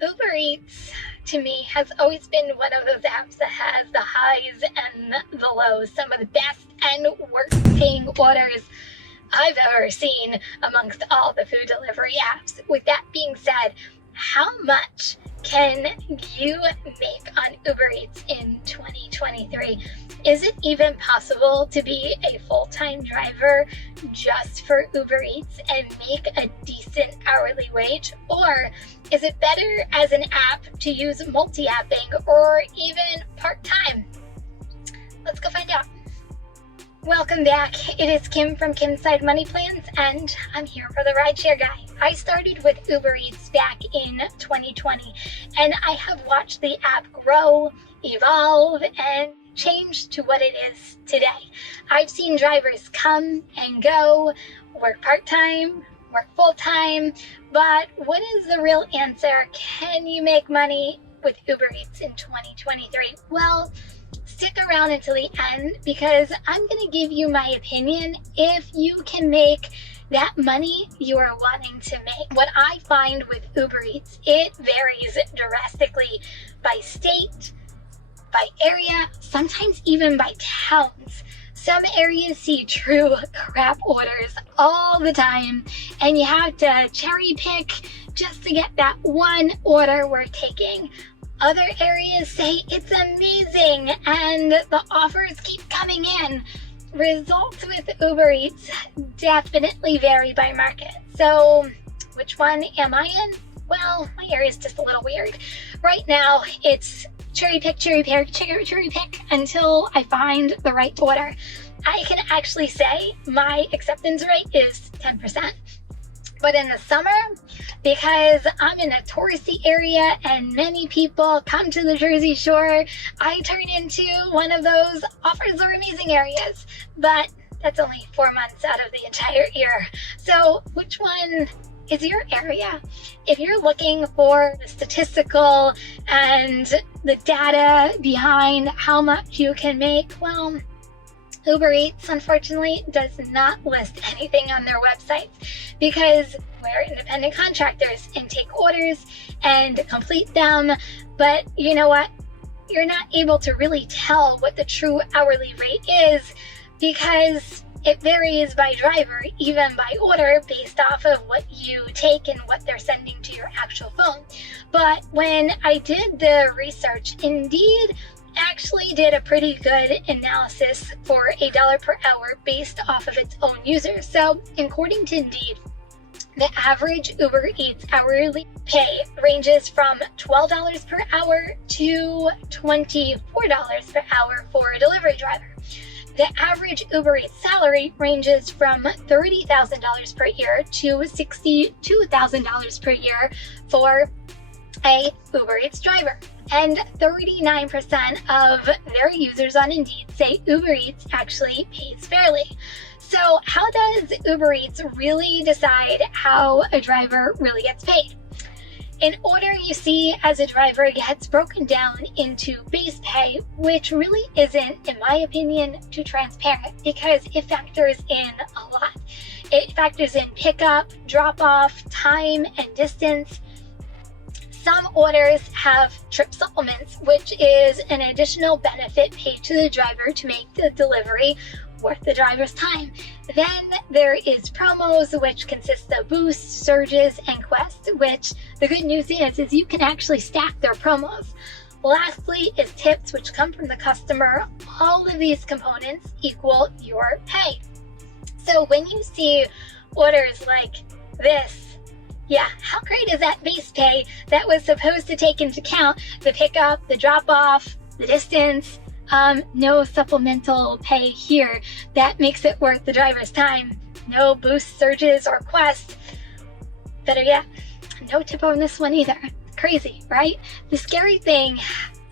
Uber Eats, to me, has always been one of those apps that has the highs and the lows, some of the best and worst paying orders I've ever seen amongst all the food delivery apps. With that being said, how much can you make on Uber Eats in 2023? Is it even possible to be a full-time driver just for Uber Eats and make a decent hourly wage? Or is it better as an app to use multi-apping or even part-time? Let's go find out. Welcome back. It is Kim from Kim's Side Money Plans, and I'm here for the RideShare Guy. I started with Uber Eats back in 2020, and I have watched the app grow, evolve, and change to what it is today. I've seen drivers come and go, work part-time, work full-time, but what is the real answer? Can you make money with Uber Eats in 2023? Well, stick around until the end because I'm going to give you my opinion if you can make that money you are wanting to make. What I find with Uber Eats, it varies drastically by state, by area, sometimes even by towns. Some areas see true crap orders all the time, and you have to cherry pick just to get that one order worth taking. Other areas say it's amazing and the offers keep coming in. Results with Uber Eats definitely vary by market. So which one am I in? Well, my area is just a little weird. Right now, it's cherry pick until I find the right order. I can actually say my acceptance rate is 10%. But in the summer, because I'm in a touristy area and many people come to the Jersey Shore, I turn into one of those offers are amazing areas. But that's only 4 months out of the entire year. So which one is your area? If you're looking for the statistical and the data behind how much you can make, well, Uber Eats, unfortunately, does not list anything on their websites because we're independent contractors and take orders and complete them. But you know what? You're not able to really tell what the true hourly rate is because it varies by driver, even by order, based off of what you take and what they're sending to your actual phone. But when I did the research, Indeed actually did a pretty good analysis for $1 per hour based off of its own users. So according to Indeed, the average Uber Eats hourly pay ranges from $12 per hour to $24 per hour for a delivery driver. The average Uber Eats salary ranges from $30,000 per year to $62,000 per year for a Uber Eats driver. And 39% of their users on Indeed say Uber Eats actually pays fairly. So how does Uber Eats really decide how a driver really gets paid? An order you see as a driver gets broken down into base pay, which really isn't, in my opinion, too transparent because it factors in a lot. It factors in pickup, drop-off, time, and distance. Some orders have trip supplements, which is an additional benefit paid to the driver to make the delivery worth the driver's time. Then there is promos, which consist of boosts, surges, and quests, which the good news is you can actually stack their promos. Lastly is tips, which come from the customer. All of these components equal your pay. So when you see orders like this, yeah, how great is that base pay that was supposed to take into account the pickup, the drop-off, the distance, no supplemental pay here that makes it worth the driver's time. No boost, surges, or quests. Better yet, no tip on this one either. Crazy, right? The scary thing,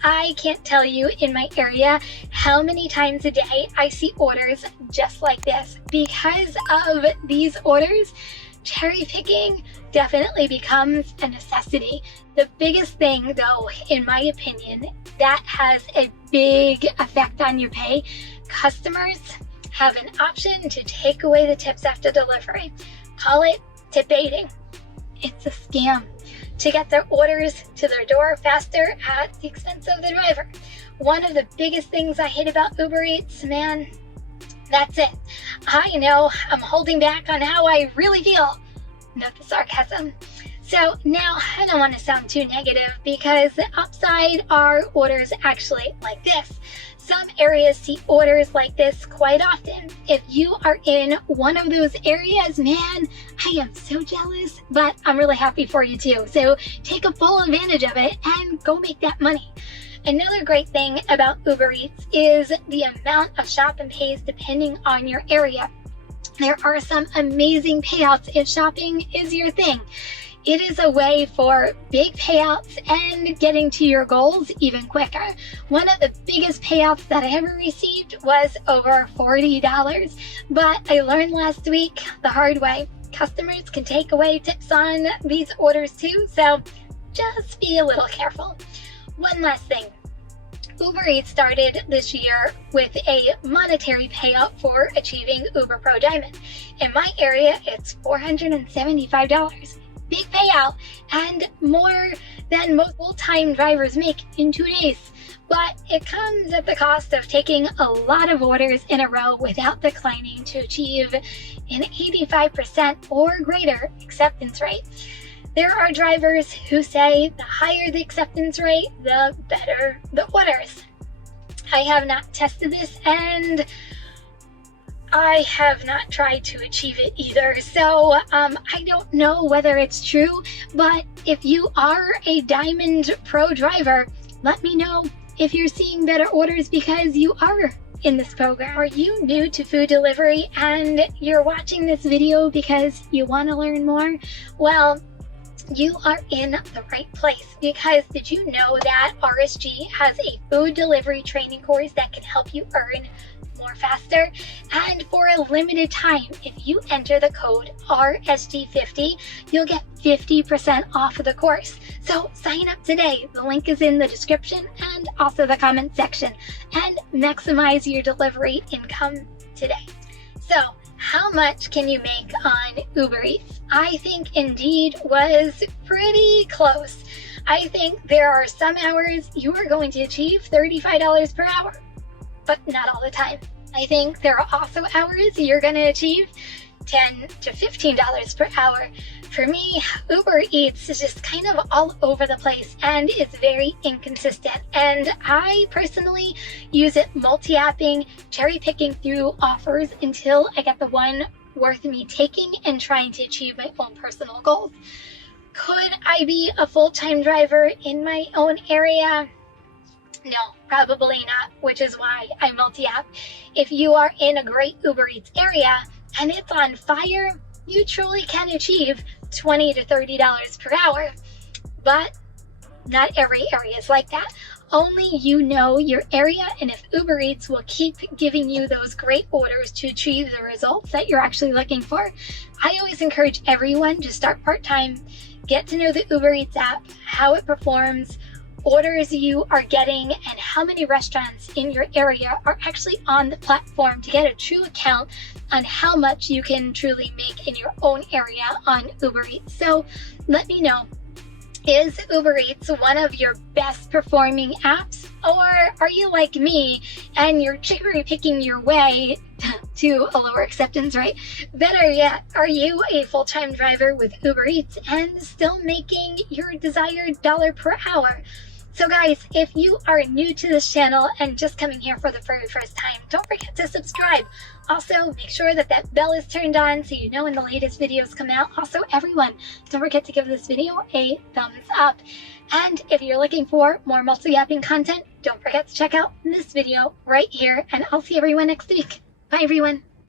I can't tell you in my area how many times a day I see orders just like this. Because of these orders, cherry picking definitely becomes a necessity. The biggest thing, though, in my opinion, that has a big effect on your pay, customers have an option to take away the tips after delivery. Call it tip baiting. It's a scam. to get their orders to their door faster at the expense of the driver. One of the biggest things I hate about Uber Eats, man, that's it. I know I'm holding back on how I really feel. Note the sarcasm. So now I don't want to sound too negative, because the upside are orders actually like this. Some areas see orders like this quite often. If you are in one of those areas, man, I am so jealous, but I'm really happy for you too. So take a full advantage of it and go make that money. Another great thing about Uber Eats is the amount of shop and pays depending on your area. There are some amazing payouts if shopping is your thing. It is a way for big payouts and getting to your goals even quicker. One of the biggest payouts that I ever received was over $40, but I learned last week the hard way. Customers can take away tips on these orders too, so just be a little careful. One last thing. Uber Eats started this year with a monetary payout for achieving Uber Pro Diamond. In my area, it's $475. Big payout, and more than most full-time drivers make in 2 days. But it comes at the cost of taking a lot of orders in a row without declining to achieve an 85% or greater acceptance rate. There are drivers who say the higher the acceptance rate, the better the orders. I have not tested this, and I have not tried to achieve it either, so I don't know whether it's true, but if you are a Diamond Pro driver, let me know if you're seeing better orders because you are in this program. Are you new to food delivery and you're watching this video because you want to learn more? Well, you are in the right place, because did you know that RSG has a food delivery training course that can help you earn more faster? And for a limited time, if you enter the code RSG50, you'll get 50% off of the course. So sign up today. The link is in the description and also the comment section, and maximize your delivery income today. So how much can you make on Uber Eats? I think Indeed was pretty close. I think there are some hours you are going to achieve $35 per hour, but not all the time. I think there are also hours you're going to achieve $10 to $15 per hour. For me, Uber Eats is just kind of all over the place and it's very inconsistent. And I personally use it multi-apping, cherry picking through offers until I get the one worth me taking and trying to achieve my own personal goals. Could I be a full-time driver in my own area? No, probably not, which is why I multi-app. If you are in a great Uber Eats area and it's on fire, you truly can achieve $20 to $30 per hour. But not every area is like that. Only you know your area, and if Uber Eats will keep giving you those great orders to achieve the results that you're actually looking for. I always encourage everyone to start part-time, get to know the Uber Eats app, how it performs, orders you are getting, and how many restaurants in your area are actually on the platform to get a true account on how much you can truly make in your own area on Uber Eats. So let me know, is Uber Eats one of your best performing apps? Or are you like me and you're cherry picking your way to a lower acceptance rate? Better yet, are you a full-time driver with Uber Eats and still making your desired dollar per hour? So guys, if you are new to this channel and just coming here for the very first time, don't forget to subscribe. Also, make sure that that bell is turned on so you know when the latest videos come out. Also, everyone, don't forget to give this video a thumbs up. And if you're looking for more multi-apping content, don't forget to check out this video right here, and I'll see everyone next week. Bye everyone.